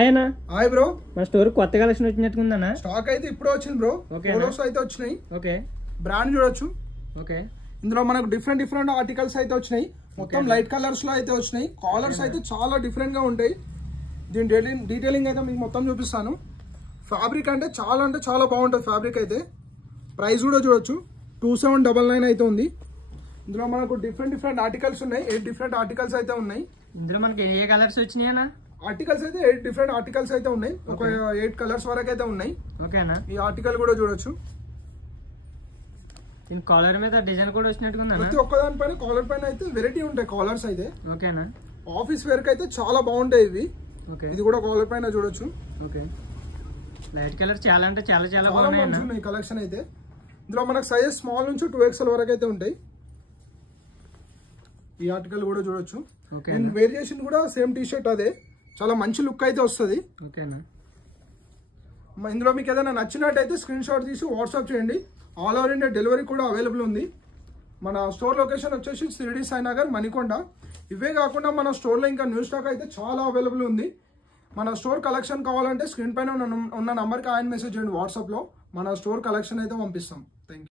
ఆయన hi bro, మన store కొత్త కలెక్షన్ వచ్చినట్టుకుందన్నా. స్టాక్ అయితే ఇప్పుడే వచ్చింది బ్రో. ఫోటోస్ అయితే వచ్చినాయి. ఓకే, బ్రాండ్ చూడొచ్చు. ఓకే, ఇందులో మనకు డిఫరెంట్ ఆర్టికల్స్ అయితే వచ్చినాయి. మొత్తం లైట్ కలర్స్ లో అయితే వచ్చినాయి. కాలర్స్ అయితే చాలా డిఫరెంట్ గా ఉంటాయి. దీని డీటెయిలింగ్ అయితే మీకు మొత్తం చూపిస్తాను. ఫ్యాబ్రిక్ అంటే చాలా బాగుంటుంది ఫ్యాబ్రిక్ అయితే. ప్రైస్ కూడా చూడొచ్చు, 2799 అయితే ఉంది. ఇందులో మనకు డిఫరెంట్ ఆర్టికల్స్ ఉన్నాయి. 8 డిఫరెంట్ ఆర్టికల్స్ అయితే ఉన్నాయి. ఇందులో మనకి ఏ కలర్స్ వచ్చినాయన్నా? ఆర్టికల్స్ అయితే 8 డిఫరెంట్ ఆర్టికల్స్ అయితే ఉన్నాయి. ఒక 8 కలర్స్ వరకు అయితే ఉన్నాయి. ఓకేనా, ఈ ఆర్టికల్ కూడా చూడొచ్చు. దీని కాలర్ మీద డిజైన్ కూడా వచ్చినట్టుగా ప్రతి ఒక్కదాని పైన కాలర్ పైన అయితే వెరైటీ ఉంటాయి కాలర్స్ అయితే. ఓకేనా, ఆఫీస్ వేర్ కి అయితే చాలా బాగుంటాయి ఇవి. ఓకే, ఇది కూడా కాలర్ పైన చూడొచ్చు. ఓకే, లైట్ కలర్ చాలా అంటే చాలా బాగున్నాయి కలెక్షన్ అయితే. ఇందులో మనకు సైజెస్ స్మాల్ నుంచి 2XL వరకు అయితే ఉంటాయి. ఈ ఆర్టికల్ కూడా చూడొచ్చు. నేను వేర్ చేసింది కూడా సేమ్ టీ షర్ట్ అదే. చాలా మంచి లుక్ అయితే వస్తుంది. ఓకేనా, ఇందులో మీకు ఏదైనా నచ్చినట్టయితే స్క్రీన్ షాట్ తీసి వాట్సాప్ చేయండి. ఆల్ ఓవర్ ఇండియా డెలివరీ కూడా అవైలబుల్ ఉంది. మన స్టోర్ లొకేషన్ వచ్చేసి షిరిడి సాయినగర్, మణికొండ. ఇవే కాకుండా మన స్టోర్లో ఇంకా న్యూ స్టాక్ అయితే చాలా అవైలబుల్ ఉంది. మన స్టోర్ కలెక్షన్ కావాలంటే స్క్రీన్ పైన ఉన్న నంబర్కి ఆయన మెసేజ్ చేయండి వాట్సాప్లో. మన స్టోర్ కలెక్షన్ అయితే పంపిస్తాం.